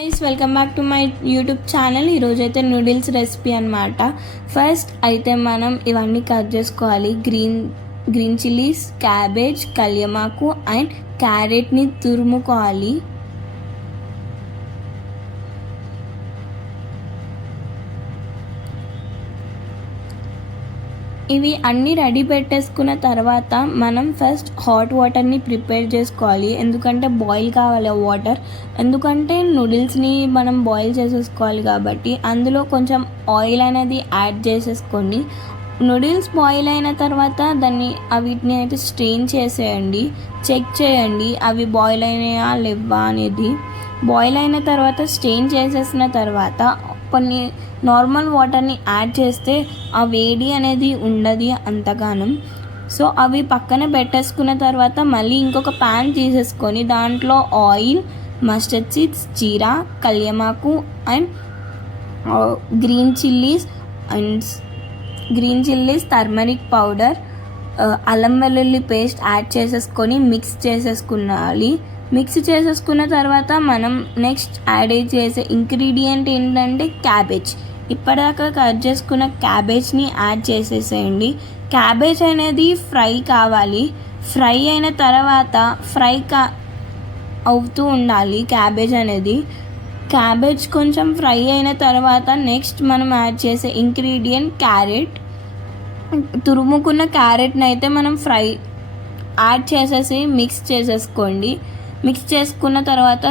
Guys welcome back to my YouTube channel. ఈరోజు అయితే noodles recipe అనమాట. ఫస్ట్ అయితే మనం ఇవన్నీ కట్ చేసుకోవాలి. గ్రీన్ చిల్లీస్, క్యాబేజ్, కళ్యమాకు అండ్ క్యారెట్ని తురుముకోవాలి. ఇవి అన్నీ రెడీ పెట్టేసుకున్న తర్వాత మనం ఫస్ట్ హాట్ వాటర్ని ప్రిపేర్ చేసుకోవాలి. ఎందుకంటే బాయిల్ కావాలి వాటర్, ఎందుకంటే నూడిల్స్ని మనం బాయిల్ చేసేసుకోవాలి కాబట్టి అందులో కొంచెం ఆయిల్ అనేది యాడ్ చేసేసుకొని నూడిల్స్ బాయిల్ అయిన తర్వాత వీటిని అయితే స్ట్రెయిన్ చేసేయండి. చెక్ చేయండి అవి బాయిల్ అయినాయా లేవా అనేది. బాయిల్ అయిన తర్వాత స్ట్రెయిన్ చేసేసిన తర్వాత కొన్ని నార్మల్ వాటర్ని యాడ్ చేస్తే ఆ వేడి అనేది ఉండదు అంతగానం. సో అవి పక్కన పెట్టేసుకున్న తర్వాత మళ్ళీ ఇంకొక ప్యాన్ తీసేసుకొని దాంట్లో ఆయిల్, మస్టర్డ్ సీడ్స్, జీరా, కళ్యమాకు and green chillies, turmeric powder, అల్లం వెల్లుల్లి పేస్ట్ యాడ్ చేసేసుకొని మిక్స్ చేసేసుకోవాలి. మిక్స్ చేసేసుకున్న తర్వాత మనం నెక్స్ట్ యాడ్ చేసే ఇంగ్రీడియంట్ ఏంటంటే క్యాబేజ్. ఇప్పటిదాకా కట్ చేసుకున్న క్యాబేజ్ని యాడ్ చేసేసేయండి. క్యాబేజ్ అనేది ఫ్రై కావాలి. ఫ్రై అయిన తర్వాత అవుతూ ఉండాలి క్యాబేజ్ అనేది. క్యాబేజ్ కొంచెం ఫ్రై అయిన తర్వాత నెక్స్ట్ మనం యాడ్ చేసే ఇంగ్రీడియంట్ క్యారెట్. తురుముకున్న క్యారెట్ని అయితే మనం యాడ్ చేసేసి మిక్స్ చేసేసుకోండి. మిక్స్ చేసుకున్న తర్వాత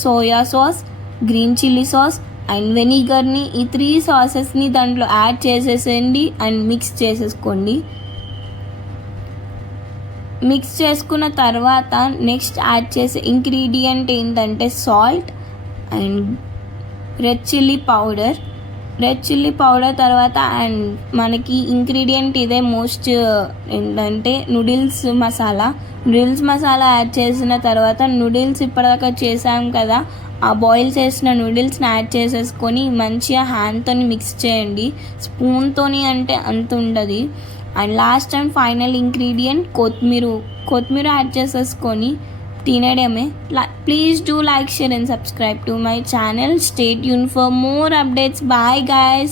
soy sauce, green chilli sauce and వెనిగర్ని, ఈ 3 సాసెస్ని దాంట్లో యాడ్ చేసేసేయండి అండ్ మిక్స్ చేసేసుకోండి. మిక్స్ చేసుకున్న తర్వాత నెక్స్ట్ యాడ్ చేసే ఇంగ్రీడియంట్ ఏంటంటే salt and red chilli powder తర్వాత అండ్ మనకి ఇంగ్రీడియంట్ ఇదే మోస్ట్ ఏంటంటే నూడిల్స్ మసాలా యాడ్ చేసిన తర్వాత నూడిల్స్ ఇప్పటిదాకా చేసాం కదా, ఆ బాయిల్ చేసిన నూడిల్స్ని యాడ్ చేసేసుకొని మంచిగా హ్యాండ్తో మిక్స్ చేయండి. స్పూన్తోని అంటే అంత ఉండదు. And last and final ingredient కొత్తిమీర యాడ్ చేసేసుకొని తినడమే. Please do like, share and subscribe to my channel. Stay tune for more updates. Bye guys.